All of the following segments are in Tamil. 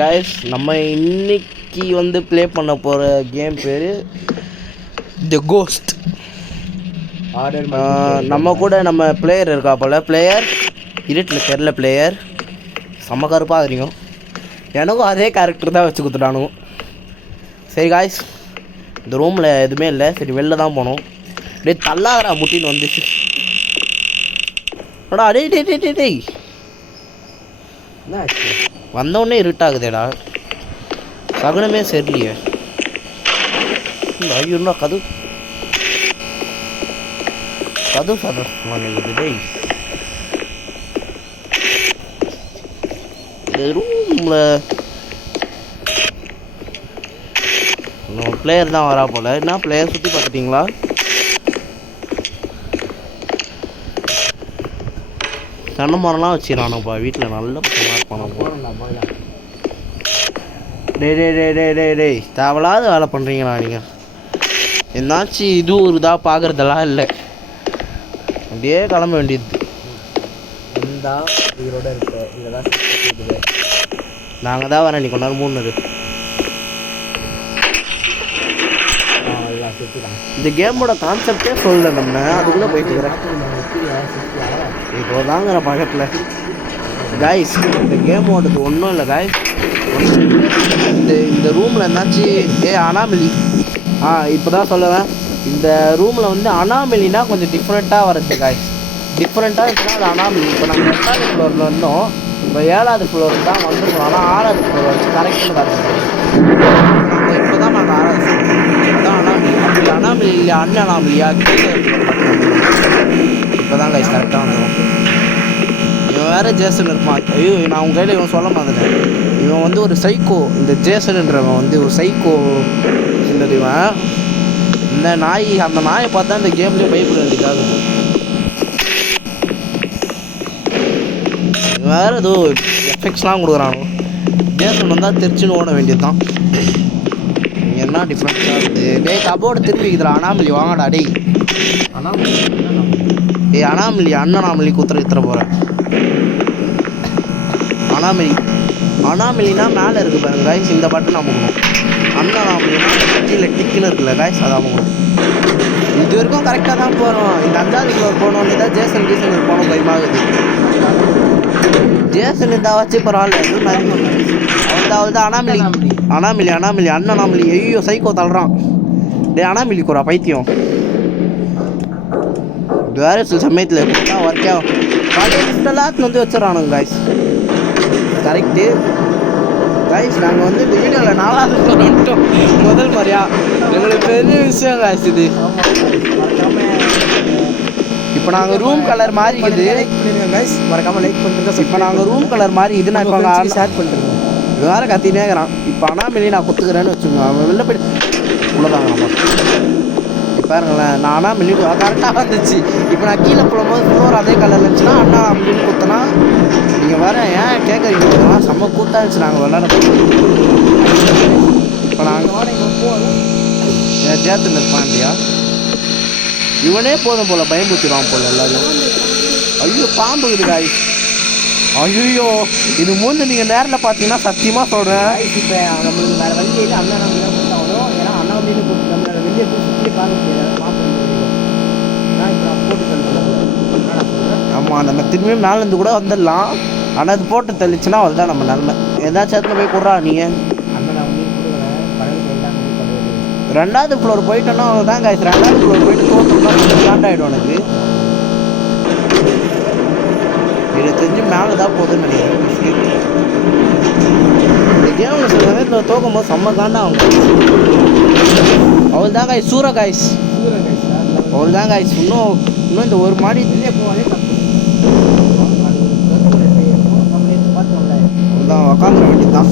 கைஸ் நம்ம இன்னைக்கு வந்து ப்ளே பண்ண போகிற கேம் பேர் தி கோஸ்ட். நம்ம கூட நம்ம பிளேயர் இருக்கா போல். பிளேயர் இருட்டில் தெரில, பிளேயர் செம்ம கருப்பாக தெரியும். எனக்கும் அதே கேரக்டர் தான் வச்சு கொடுத்துட்டானுங்க. சரி காய்ஸ், இந்த ரூமில் எதுவுமே இல்லை. சரி வெளில தான் போனோம். அப்படியே தள்ளாதரா முட்டின்னு வந்துச்சு. அடா டேய் டேய் டேய் டேய் டேய் என்ன ஆச்சு? வந்தோடனே இருட்டாகுதேடா, சகுனமே சரியில்லையே. ஐயோண்ணா கதவு சாப்பிடுது. டேய் இந்த ரூமில் நம்ம பிளேயர் தான் வரா போல். என்ன பிளேயர் சுற்றி பார்த்துட்டிங்களா? தென்னை மரம்லாம் வச்சுக்கிறானப்பா வீட்டில். நல்ல பசங்களாக இருப்பானப்பா. டே டே டே டே டே டேய் தேவையில்லாத வேலை பண்ணுறீங்களா நீங்கள்? என்னாச்சும் இது ஒரு இதாக பார்க்குறதெல்லாம் இல்லை. அப்படியே கிளம்ப வேண்டியது. உயிரோட இருக்கு. இதெல்லாம் நாங்கள் தான் வரேன். நீ கொண்டாரு 3 இந்த கேமோட கான்செப்டே சொல்லலை நம்ம. அதுக்குள்ளே போயிட்டு இப்போ தாங்கிற பக்கத்தில் காய்ஸ். இந்த கேமோடது ஒன்றும் இல்லை காய்ஸ். இந்த ரூமில் என்னாச்சு? அனாமலி. இப்போ தான் சொல்லுவேன். இந்த ரூமில் வந்து அனாமலினா கொஞ்சம் டிஃப்ரெண்ட்டாக வருது காய்ஸ். டிஃப்ரெண்ட்டாக இருந்துச்சுன்னா அது அனாமலி. இப்போ நாங்கள் 8வது ஃப்ளோரில் இருந்தோம். இப்போ 7வது ஃப்ளோருக்கு தான் வந்துருக்கோம். ஆனால் 6வது ஃப்ளோர் வச்சு கரெக்டாக கரெக்டாக இப்போ தான் நாங்கள் 6வது ஃப்ளோர் அதான் அனாமலி. அப்படி அனாமலி இல்லை, அன்அனாமலியா இப்போ தான் கைஸ் கரெக்டாக வந்துடும். இவன் வேறு ஜேசன் இருப்பான். ஐயோ, நான் உங்கள் கையில் இவன் சொல்ல மாட்டேன். இவன் வந்து ஒரு சைக்கோ. இந்த ஜேசன்ன்றவன் வந்து ஒரு சைக்கோ. இவன் இந்த நாய், அந்த நாயை பார்த்தா இந்த கேம்லேயே பயப்பட வேண்டியதாக இருக்கும். வேறு ஏதோ எஃபெக்ட்ஸ்லாம் கொடுக்குறானோ. ஜேசன் வந்தால் தெரிச்சுன்னு ஓட வேண்டியது தான். என்ன டிஃப்ரெண்ட்ஸாக இருக்குது? டேய் கபோர்டு திரும்பிக்குதுடா. அனாமலி வாங்கடா டேய். அனாமலி அண்ணனாமலி குத்துற போகிறேன். அனாமலினா மேலே இருக்குது பாருங்க காய்ஸ். இந்த பட்டன் அமுக்கணும். அண்ணனாமலினா கீழே டிக்கில் இருக்குல்ல காய்ஸ், அதை அமுக்கணும். இது வரைக்கும் கரெக்டாக தான் போகிறோம். இந்த 5வது ஃப்ளோர் போனோடனே தான் ஜேசன் போனோம் பயமாகுது. ஜேசன் இந்த வச்சு பரவாயில்ல. அவள் தான் அனாமலி அண்ணனாமலி. ஐயோ சைக்கோ தள்ளுறான். டே அனாமலி கூறா பைத்தியம். வேறு சில சமயத்தில் எப்படின்னா ஒர்க்கே பழைய லிஸ்டெல்லாம் வந்து வச்சிடறானுங்க காய்ஸ். Correct guys. நாங்கள் வந்து இந்த வீடியோவில் 4வது ஃப்ளோர் வந்துட்டோம் முதல் மாதிரியா. எங்களுக்கு பெரிய விஷயம் காய்ஸ் இது. இப்போ நாங்கள் ரூம் கலர் மாறிக்குது காய்ஸ். மறக்காமல் லைக் பண்ணுறது. இப்போ நாங்கள் ரூம் கலர் மாறி இது நான் இப்போ ஷேர் பண்ணுறேன். வேறு கத்தினே இருக்கிறான். இப்போ அனாமலி நான் குத்துக்கிறேன்னு வச்சுக்கோங்க. அவன் வெளில போய்ட்டு உள்ளதாங்க நம்ம. இப்போ பாருங்களேன், நான் அனாமலி கரெக்டாக வந்துச்சு. இப்போ நான் கீழே போகும்போது ஃப்ளோர் அதே கலரில் இருந்துச்சுன்னா அனாமலின்னு குத்தினா நீங்கள் வேறு ஏன் கேட்குறீங்க? செம்ம கூட்டாக இருந்துச்சு நாங்கள் விளாட. இப்போ நாங்கள் ஜேத்துன்னு இருப்பான் இல்லையா? இவனே போதும் போல் பயன்படுத்திடுவான் போல் எல்லாரும். ஐயோ பாம்பு இருக்குது காய். ஐயோ இது மூணு நீங்கள் நேரில் பார்த்தீங்கன்னா சத்தியமாக சொல்கிறேன். இப்போ நம்மளுக்கு வேறு வழியில் அண்ணாமலி தான் கொடுத்தாலும். ஏன்னா அண்ணாமலின்னு கொடுத்து நம்மளோட வெளியே போய் சுற்றி பார்க்க முடியாது. பார்க்க நான் இப்போ போட்டு தள்ளுறேன். ஆமாம், நம்ம திரும்பியும் மேலேருந்து கூட வந்துடலாம். ஆனால் அது போட்டு தள்ளிச்சுன்னா அதுதான் நம்ம நன்மை. ஏதாச்சும் இடத்துல போய் கொடுறா நீங்கள். அண்ணாமலி கொடுக்குறேன். பழகு எல்லாம் பண்ணுறது. 2வது ஃப்ளோர் போயிட்டோன்னா அவங்க தான் காய்ச்சி. 2வது ஃப்ளோர் போயிட்டு தோற்றுனா ஸ்டாண்ட் ஆகிடும் எனக்கு. இது தெரிஞ்சு மேலே தான் போகுதுன்னு நினைக்கிறேன். இந்த கேமில் சில நேரத்தில் தோக்கும் போது செம்ம காண்டா அவங்க. அவள் தான் காய்ஸ் சூற காய்ஸ். அவள் தான் காய்ஸ். இன்னும் இந்த ஒரு மாடி தான் உக்காந்துட வேண்டியது தான்.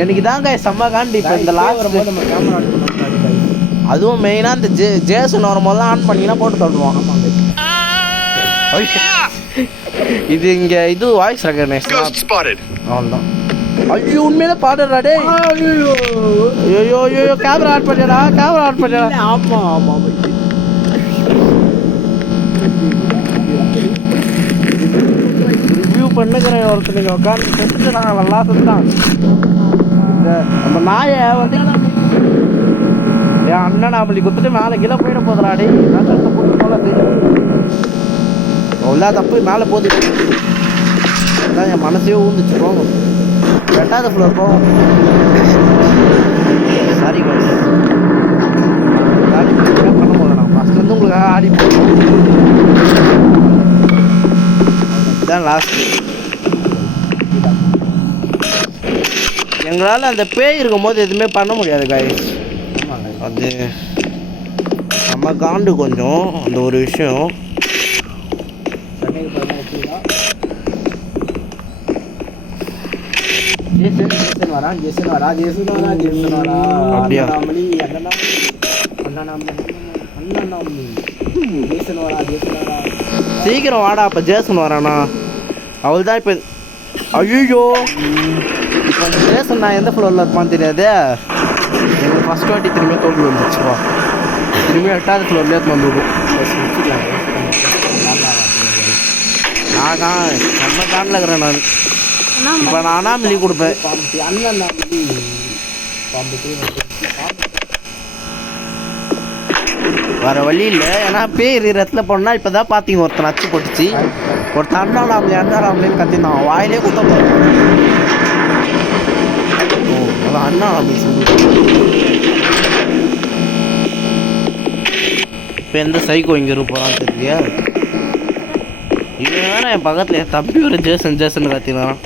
எனக்கு தான் காய்ஸ் செம்ம காண்டி. இப்போ இந்த லாஸ்ட் நம்ம கேமரா அதுவும் மெயினாக இந்த ஜேசன் வரும்போதெல்லாம் ஆன் பண்ணிங்கன்னா போட்டு தள்ளுவான். இது இங்கே இது வாய்ஸ் ரெகக்னைஸ் அவ்வளோதான். ஐயோ உண்மையிலே பாடுறா டே. ஐயோ ஐயோ கேமரா ஆன் பண்ணிடா. ஆமாம் ரிவ்யூ பண்ணுக்கிறேன் ஒருத்தர் நீங்கள் உட்காந்து செத்துட்டு நான் நல்லா சுத்தான் இந்த நம்ம நாயை வந்து என் அண்ணன் அப்படி குத்துட்டு மேலே கீழே போயிட போதுடாடி நஷ்டத்தை போட்டு போல அவ்வளோ தப்பு மேலே போகுது அதான் என் மனசையே ஊந்துச்சு போகும் 2வது ஃப்ளோர் போகும் சாரி காய்ஸ் பண்ண போகல நான் ஃபஸ்ட்லேருந்து உங்களுக்காக ஆடி போகணும் இதுதான் லாஸ்ட்டு எங்களால் அந்த பேய் இருக்கும்போது எதுவுமே பண்ண முடியாது காய்ஸ் அது நம்ம காண்டு கொஞ்சம் அந்த ஒரு விஷயம் ஜேசன் வரா அப்படியா? சீக்கிரம் வாடா அப்போ ஜேசன் வரானா அவள் தான் இப்போ ஐயோ இப்போ அந்த ஜேசன் நான் எந்த ஃப்ளோரில் இருப்பான்னு தெரியாது எங்களுக்கு ஃபஸ்ட் வாட்டி திரும்பி தோல்வி வந்துச்சுப்பா திரும்பி 8வது ஃப்ளோர்லேயே வந்துவிடும் நான் நம்ம காண்டில் இருக்கிறேன் நான் இப்போ நான் அனாமலி கொடுப்பேன் வேறு வழி இல்லை ஏன்னா பேர் இடத்துல போனால் இப்போ தான் பார்த்தீங்க ஒருத்தன் அச்சு போட்டுச்சு ஒருத்தன் அண்ணாமலின்னு கத்தினான் வாயிலே குத்த போகிறேன் ஓ அதான் அண்ணாமலி சொல்லி இப்போ எந்த சைக்கோ இங்கே இருப்பான்னு தெரியலையா இவன் வேணா என் பக்கத்தில் என் தம்பி ஒரு ஜேசன் கத்தினான்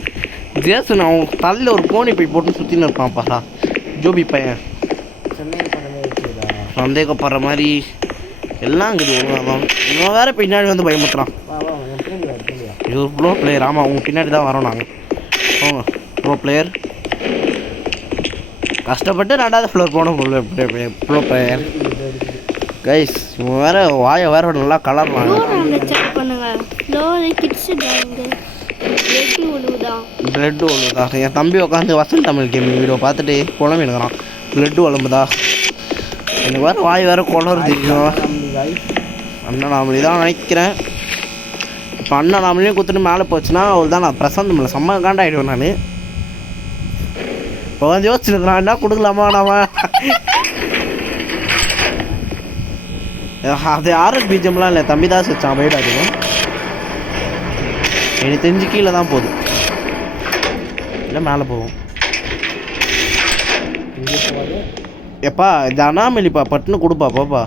ஜேசன் அவன் தலையில் ஒரு கோணி போய் போட்டு சுற்றின்னு இருப்பான்ப்பா ஜோபி பையன் சந்தேகப்படுற மாதிரி எல்லாம் இருக்குது ஒழுங்காக தான் இவன் வேறு பின்னாடி வந்து பயமுத்துறான் இது ஒரு ப்ரோ பிளேயர் ஆமாம் அவங்க பின்னாடி தான் வரோம் நாங்கள் போங்க ப்ரோ பிளேயர் கஷ்டப்பட்டு 2வது ஃப்ளோர் போனோம் ப்ரோ பிளேயர் கைஸ் இவன் வேறு வாயை வேறு நல்லா கலர்லாம் பிளட்டு ஒழுகுதா என் தம்பி உட்காந்து வசந்த் தமிழ் கேமிங் வீடியோ பார்த்துட்டு குழம்பு எடுக்கிறான் பிளட்டு ஒழும்புதா எனக்கு வேறு வாய் வேறு குளறு தெரியும் அண்ணன் நாமளி தான் நினைக்கிறேன் இப்போ அண்ணன் நாமளையும் கொடுத்துட்டு மேலே போச்சுன்னா அவள் தான் நான் பிரசாந்த் மேலே செம்ம காண்டாயிடுவேன் நான் இப்போ வந்து யோசிச்சுருக்கிறான் என்ன கொடுக்கலாமா நாம அது ஆர்எஸ் பிஜிஎம்லாம் இல்லை தம்பி தான் வச்சான் பைட் அதிகம் எனக்கு தெரிஞ்சு கீழே தான் போகுது இல்லை மேலே போகும் எப்பா இது அண்ணாமலிப்பா பட்டுன்னு கொடுப்பா பாப்பா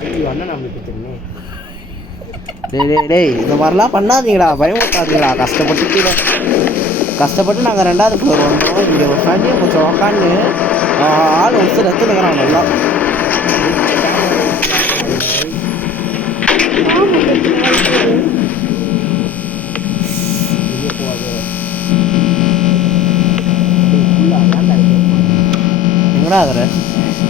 டேய் இந்த மாதிரிலாம் பண்ணாதீங்களா பயமுறுத்தாதீங்களா கஷ்டப்பட்டு நாங்கள் 2வது ஃப்ளோர் வந்தோம் இங்கே ஒரு தண்ணியை கொஞ்சம் உக்காந்து ஆள் வச்சு ரத்துனுங்கிறான் நல்லா எங்கடா ஆகுற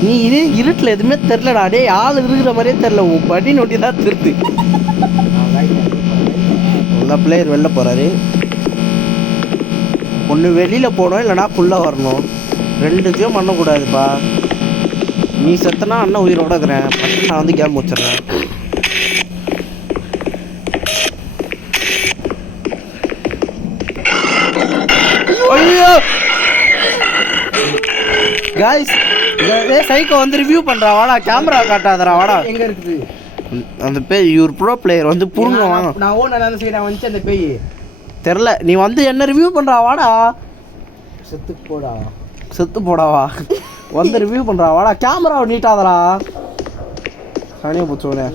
நீ இது இருட்டில் எதுவுமே தெரிலடா டே ஆள் இருக்கிற மாதிரியே தெரில உன் படி நோட்டி தான் திருத்து நல்லா பிளேயர் வெளில போகிறாரு ஒன்று வெளியில் போகணும் இல்லைனா குள்ளே வரணும் 2த்தையும் பண்ணக்கூடாதுப்பா நீ செத்தனா அண்ணன் உயிரோட இருக்கிறேன் ஃபஸ்ட்டு நான் வந்து கேம் வச்சிடுறேன் ஐயோ காய்ஸ் சைக்கோ வந்து ரிவ்யூ பண்ணுறா வாடா கேமரா காட்டாதரா வாடா எங்க இருக்குது அந்த பேய் இவர் ப்ரோ பிளேயர் வந்து புடுங்க வாங்க நான் ஓன நான் செய்யறேன் வந்து அந்த பேய் தெரில நீ வந்து என்ன ரிவ்யூ பண்ணுறா வாடா செத்து போடாவா வந்து ரிவ்யூ பண்ணுறா வாடா கேமராவை நீட்டாதரா சனியை போச்சோனே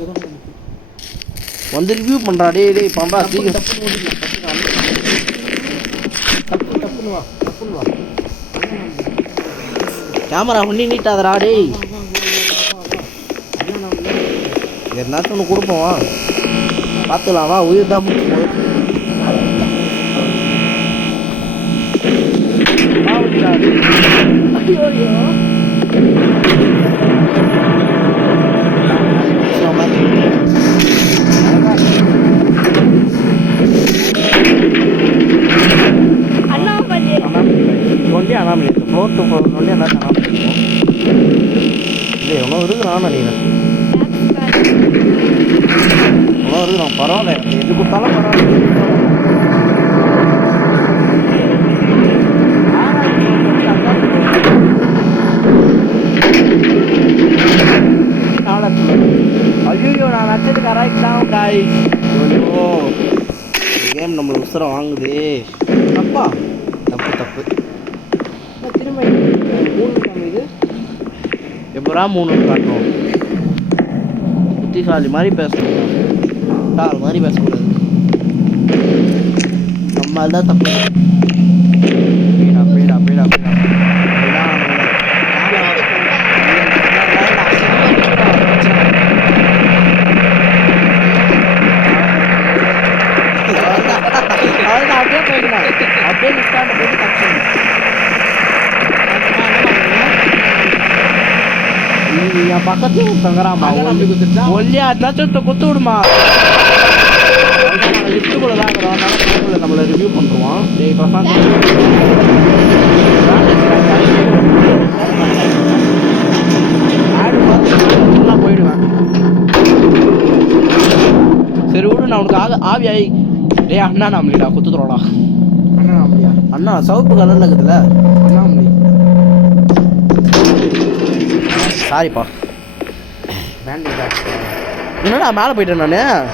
வந்து ரிவ்யூ பண்ணுறா டேய் பண்ணுறா சீக்கிரம் கேமரா பண்ணி நீட்டாதரா டேய் என்னாச்சும் ஒன்று கொடுப்போம் வா பார்த்துக்கலாம் வா உயிர் தான் only anomaly 4 to 4 only anomaly இல்லை எவ்வளோ இருக்குறான் நினைக்கிறேன் எவ்வளோ இருக்குறான் பரவாயில்ல எது கொடுத்தாலும் பரவாயில்ல காய்ஸ். ஐயோ கேம் நம்மள உசுர வாங்குது. அப்பா தப்பு தப்பு. திரும்ப 3 காமிது. எப்படா 3 காட்டும்? புத்திசாலி மாதிரி பேசணும், டால் மாதிரி பேசக்கூடாது. நம்ம தான் தப்பு. போயிடா போயிடா போயிடா போயிடா. அப்படியே போயிடலாம். அப்படியே நிற்காண்டு போயிட்டு தப்பிச்சு என் பக்கத்துல ஒருத்தங்கிறாமா ஒல்லியா இருந்தாச்சும் குத்து விடுமா. லிஃப்ட்டுக்குள்ள தான் இருக்கிறோம், நம்மளை ரிவ்யூ பண்ணுருவோம். டேய் பிரசாந்த் ஆடு பார்த்து போயிடுவேன். சரி விடு, நான் உனக்கு ஆவி ஆகி. டேய் அண்ணா நாமலிடா குத்துறோடா. அண்ணா சவுப்பு கலர்ல இருக்குதுல்ல. சாரிப்பா. என்னடா மேலே போயிட்டேன் நான்.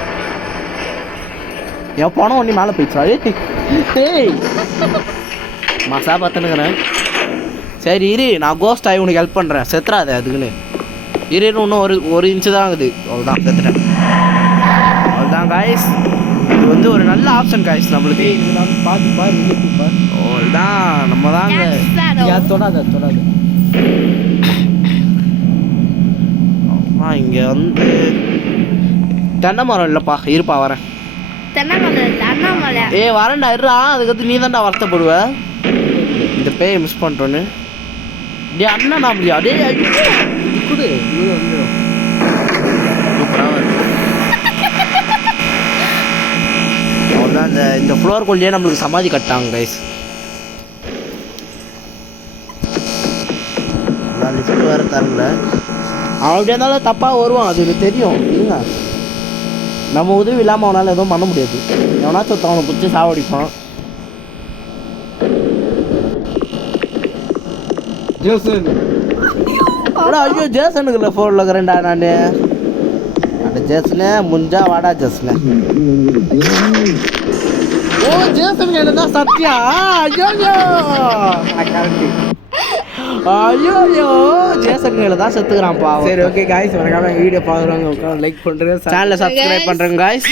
என் பணம் ஒன்றி மேலே போயிடுச்சா? ஏய் மாசா பார்த்துனுக்கிறேன். சரி இரு, நான் கோஸ்ட் ஆகி உனக்கு ஹெல்ப் பண்ணுறேன். செத்துறாது அதுக்குன்னு இரு. இன்னும் ஒரு இன்ச்சு தான் ஆகுது. அவ்வளோதான் செத்துட்டேன். அவ்வளோதான் காய்ஸ். இது வந்து ஒரு நல்ல ஆப்ஷன் காய்ஸ் நம்மளுக்கு. பார்த்து பாரு, அவ்வளோதான். நம்ம தாங்க தொடாத. இங்கே வந்து தென்னை மரம் இல்லைப்பா. இருப்பா வரேன். வரேன்டா இருடா. அதுக்கடுத்து நீ தான்டா வருத்தப்படுவ இந்த பேயை மிஸ் பண்ணிட்டோன்னு. டே அண்ணா நாமலியா? டே குடு அவ்வளோதான். இந்த ஃப்ளோர் கொள்ளையே நம்மளுக்கு சமாதி கட்டாங்க கைஸ். லிஃப்ட் வேறு தரல. அவன் அப்படியே இருந்தாலும் தப்பாக வருவான், அது எனக்கு தெரியும். இருங்க, நம்ம உதவி இல்லாமல் அவனால் எதுவும் பண்ண முடியாது. எவனாச்சும் அவனை பிடிச்சி சாவடிப்பான். ஜேசன். ஐயோ ஜேசனுக்கு இல்லை, ஃபோனில் இருக்கிறேன்டா நான். அந்த ஜேசனே முஞ்சா வாடா ஜேசனே. ஓ ஜேசன் என்னதான் சத்தியா? ஐயோ ஜேசன் மேல தான் செத்துக்கிறான்ப்பா. சரி ஓகே காய்ஸ், மறக்காம வீடியோ பார்க்குறவங்க லைக் பண்ணுறேன், சேனலை சப்ஸ்கிரைப் பண்ணுறேங்க காய்ஸ்.